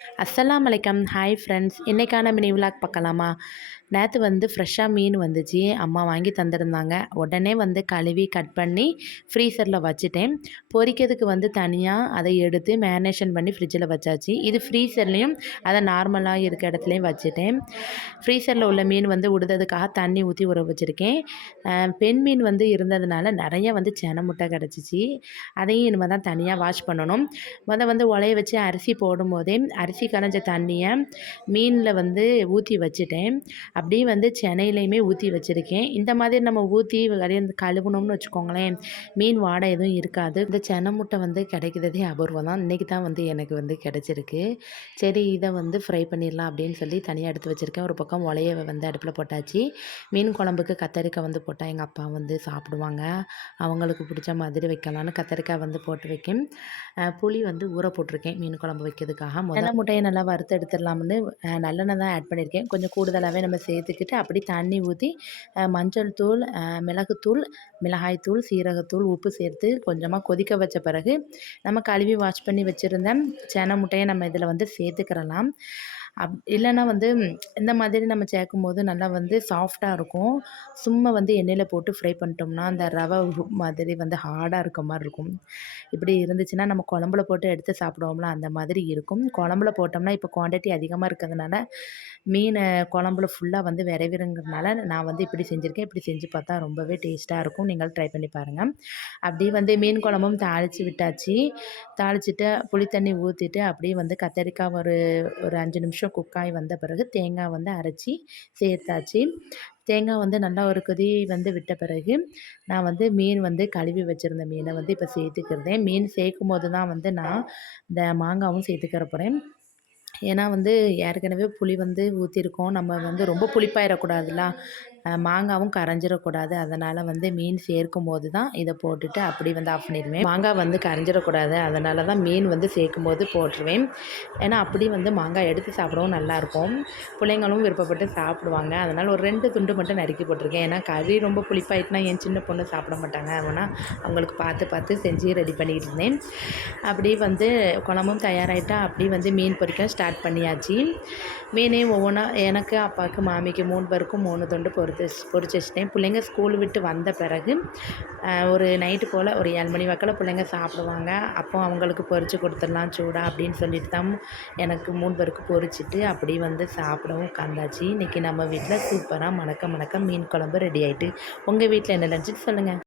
அஸ்ஸலாம் அலைக்கம். Hi friends. இன்றைக்கான மினி விலாக் பார்க்கலாமா? நேற்று வந்து ஃப்ரெஷ்ஷாக மீன் வந்துச்சு. அம்மா வாங்கி தந்திருந்தாங்க. உடனே வந்து கழுவி கட் பண்ணி ஃப்ரீசரில் வச்சுட்டேன். பொரிக்கிறதுக்கு வந்து தனியாக அதை எடுத்து மேரினேஷன் பண்ணி ஃப்ரிட்ஜில் வச்சாச்சு. இது ஃப்ரீசர்லேயும் அதை நார்மலாக இருக்க இடத்துலையும் வச்சுட்டேன். ஃப்ரீசரில் உள்ள மீன் வந்து விடுறதுக்காக தண்ணி ஊற்றி ஊற வச்சுருக்கேன். பெண் மீன் வந்து இருந்ததுனால நிறைய வந்து செனை முட்டை கிடச்சிச்சு. அதையும் இனிமேல் தான் தனியாக வாஷ் பண்ணணும். வந்து உலைய வச்சு அரிசி போடும்போதே அரிசி கரைஞ்ச தண்ணியை மீனில் வந்து ஊற்றி வச்சுட்டேன். அப்படியே வந்து சென்னையிலையுமே ஊற்றி வச்சுருக்கேன். இந்த மாதிரி நம்ம ஊற்றி கழுவுனோம்னு வச்சுக்கோங்களேன், மீன் வாடை எதுவும் இருக்காது. இந்த செனை முட்டை வந்து கிடைக்கிறதே அபூர்வம் தான். இன்றைக்கி தான் வந்து எனக்கு வந்து கிடச்சிருக்கு. சரி, இதை வந்து ஃப்ரை பண்ணிடலாம் அப்படின்னு சொல்லி தனியாக எடுத்து வச்சுருக்கேன். ஒரு பக்கம் உலைய வந்து அடுப்பில் போட்டாச்சு. மீன் குழம்புக்கு கத்தரிக்காய் வந்து போட்டால் எங்கள் அப்பா வந்து சாப்பிடுவாங்க. அவங்களுக்கு பிடிச்ச மாதிரி வைக்கலான்னு கத்தரிக்காய் வந்து போட்டு வைக்கும். புளி வந்து ஊற போட்டிருக்கேன் மீன் குழம்பு வைக்கிறதுக்காக. செனை முட்டையை நல்லா வறுத்து எடுத்துடலாம்னு நல்லெண்ணெய் தான் ஆட் பண்ணியிருக்கேன். கொஞ்சம் கூடுதலாகவே நம்ம சேர்த்துக்கிட்டு அப்படி தண்ணி ஊற்றி மஞ்சள் தூள், மிளகுத்தூள், மிளகாய்த்தூள், சீரகத்தூள், உப்பு சேர்த்து கொஞ்சமாக கொதிக்க வச்ச பிறகு நம்ம கழுவி வாஷ் பண்ணி வச்சுருந்த செனை முட்டையை நம்ம இதில் வந்து சேர்த்துக்கிறலாம். இல்லைன்னா வந்து இந்த மாதிரி நம்ம சேர்க்கும்போது நல்லா வந்து சாஃப்டாக இருக்கும். சும்மா வந்து எண்ணெயில் போட்டு ஃப்ரை பண்ணிட்டோம்னா அந்த ரவை மாதிரி வந்து ஹார்டாக இருக்க மாதிரி இருக்கும். இப்படி இருந்துச்சுன்னா நம்ம குழம்புல போட்டு எடுத்து சாப்பிடுவோம்ல, அந்த மாதிரி இருக்கும். குழம்புல போட்டோம்னா இப்போ குவான்டிட்டி அதிகமாக இருக்கிறதுனால மீனை குழம்புல ஃபுல்லாக வந்து விரைவிறங்கிறதுனால நான் வந்து இப்படி செஞ்சுருக்கேன். இப்படி செஞ்சு பார்த்தா ரொம்பவே டேஸ்ட்டாக இருக்கும். நீங்கள் ட்ரை பண்ணி பாருங்கள். அப்படியே வந்து மீன் குழம்பும் தாளித்து விட்டாச்சு. தாளிச்சிட்டு புளி தண்ணி ஊற்றிட்டு அப்படியே வந்து கத்தரிக்காய் ஒரு ஒரு 5 நிமிஷம் குக்காய் வந்த பிறகு தேங்காய் வந்து அரைச்சி சேர்த்தாச்சு. தேங்காய் வந்து நல்லா ஒரு கொதி வந்து விட்ட பிறகு நான் வந்து மீன் வந்து கழுவி வச்சுருந்த மீனை வந்து இப்போ சேர்த்துக்கிறதேன். மீன் சேர்க்கும் போது தான் வந்து நான் இந்த மாங்காவும் சேர்த்துக்கிற போகிறேன். ஏன்னா வந்து ஏற்கனவே புளி வந்து ஊற்றிருக்கோம். நம்ம வந்து ரொம்ப புளிப்பாயிடக்கூடாதுல்ல, மாங்காவும் கரைஞ்சிடக்கூடாது. அதனால் வந்து மீன் சேர்க்கும்போது தான் இதை போட்டுட்டு அப்படி வந்து ஆஃப் பண்ணிடுவேன். மாங்காய் வந்து கரைஞ்சிடக்கூடாது, அதனால தான் மீன் வந்து சேர்க்கும்போது போட்டுருவேன். ஏன்னா அப்படி வந்து மாங்காய் எடுத்து சாப்பிடவும் நல்லாயிருக்கும். பிள்ளைங்களும் விருப்பப்பட்டு சாப்பிடுவாங்க. அதனால் ஒரு 2 துண்டு மட்டும் நறுக்கி போட்டிருக்கேன். ஏன்னா கறி ரொம்ப புளிப்பாயிட்டுனா என் சின்ன பொண்ணு சாப்பிட மாட்டாங்க. அதனால் அவங்களுக்கு பார்த்து செஞ்சு ரெடி பண்ணிக்கிட்டு இருந்தேன். அப்படி வந்து குழம்பும் தயாராகிட்டா அப்படி வந்து மீன் பொரிக்க ஸ்டார்ட் பண்ணியாச்சு. மீனையும் ஒவ்வொன்றா எனக்கு, அப்பாவுக்கு, மாமிக்கு 3 பேருக்கும் 3 துண்டு பொரிச்சு வச்சிட்டேன். பிள்ளைங்க ஸ்கூல் விட்டு வந்த பிறகு ஒரு நைட்டு போல் ஒரு 7 மணி வாக்கில் பிள்ளைங்க சாப்பிடுவாங்க. அப்போ அவங்களுக்கு பொரித்து கொடுத்துடலாம் சூடாக அப்படின்னு சொல்லிட்டு தான் எனக்கு 3 பேருக்கு பொரிச்சிட்டு அப்படி வந்து சாப்பிடவும் உட்காந்தாச்சு. இன்றைக்கி நம்ம வீட்டில் சூப்பராக மணக்க மீன் குழம்பு ரெடி ஆகிட்டு. உங்கள் வீட்டில் என்ன லஞ்சுன்னு சொல்லுங்கள்.